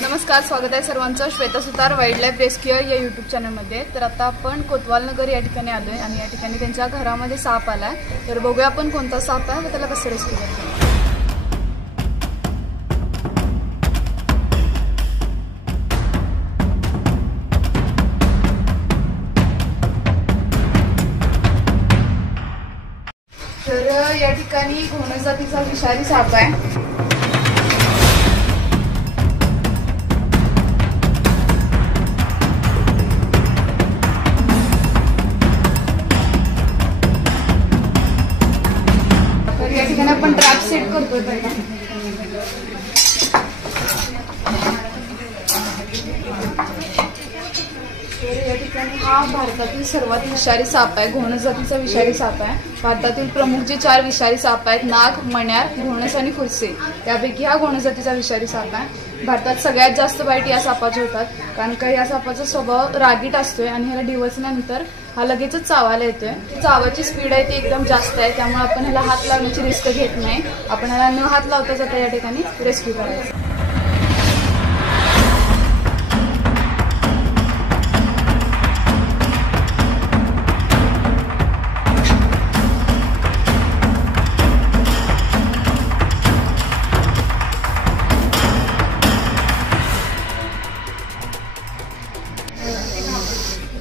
नमस्कार, स्वागत आहे सर्वांचं श्वेता सुतार वाईल्ड लाईफ रेस्क्यूअर या यूट्यूब चॅनलमध्ये। तर आता आपण कोतवाल नगर या ठिकाणी आलोय आणि या ठिकाणी त्यांच्या घरामध्ये साप आलाय। तर बघूया आपण कोणता साप आहे व त्याला कसं रेस्क्यू करतो। तर या ठिकाणी घोणस जातीचा विषारी साप आहे। या ठिकाणी आपण ट्रॅप सेट करतोय पहिला। या ठिकाणी हा भारतातील सर्वात विषारी साप आहे। घोणस जातीचा विषारी साप आहे। भारतातील प्रमुख जे 4 विषारी साप आहेत, नाग, मण्यार, घोणस आणि फुरसे, त्यापैकी हा घोणस जातीचा विषारी साप आहे। भारतात सगळ्यात जास्त बाईट या सापाचे होतात, कारण का या सापाचा स्वभाव रागीट असतोय आणि ह्याला डिवचल्यानंतर हा लगेचच चावायला येतोय। चावाची स्पीड आहे ती एकदम जास्त आहे, त्यामुळे आपण ह्याला हात लावण्याची रिस्क घेत नाही। आपण ह्याला न हात लावता जाता या ठिकाणी रेस्क्यू करायचं।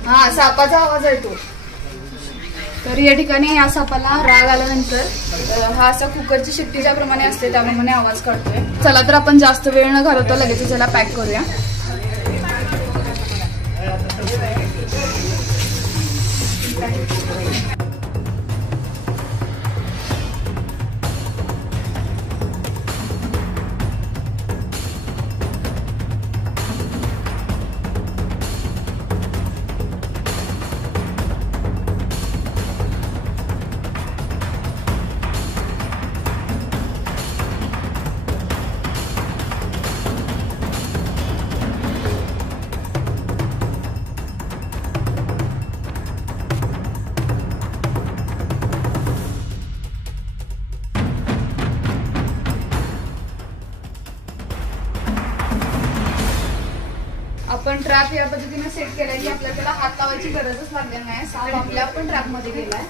हा, सापाचा आवाज येतो। तर या ठिकाणी या सापाला राग आल्यानंतर हा असा कुकरची शिट्टी ज्याप्रमाणे असते त्याप्रमाणे आवाज काढतोय। चला तर आपण जास्त वेळ न घालवता लगेच याला पॅक करूया। आपण ट्रॅप या पद्धतीने सेट केलाय की आपल्याला त्याला हात लावायची गरजच लागली नाही। साप आपल्या पण ट्रॅप मध्ये गेलाय।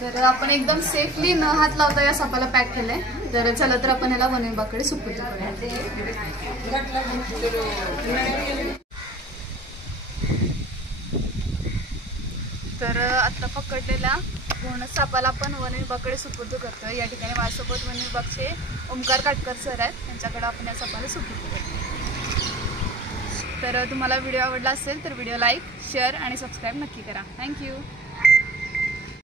तर आपण एकदम सेफली न हात लावता या सापाला पॅक केलंय। तर चला तर आपण याला वन विभागाकडे सुपूर्द करूया। तर आता पकडलेल्या घोणस सापाला आपण वन विभागाकडे सुपूर्द करतोय। या ठिकाणी माझ्यासोबत वन विभागचे ओमकार काटकर सर आहेत, त्यांच्याकडे आपण या सापाला सुपूर्द करतो। तर तुम्हाला व्हिडिओ आवडला असेल तर व्हिडिओ लाईक, शेअर आणि सबस्क्राईब नक्की करा। थँक्यू।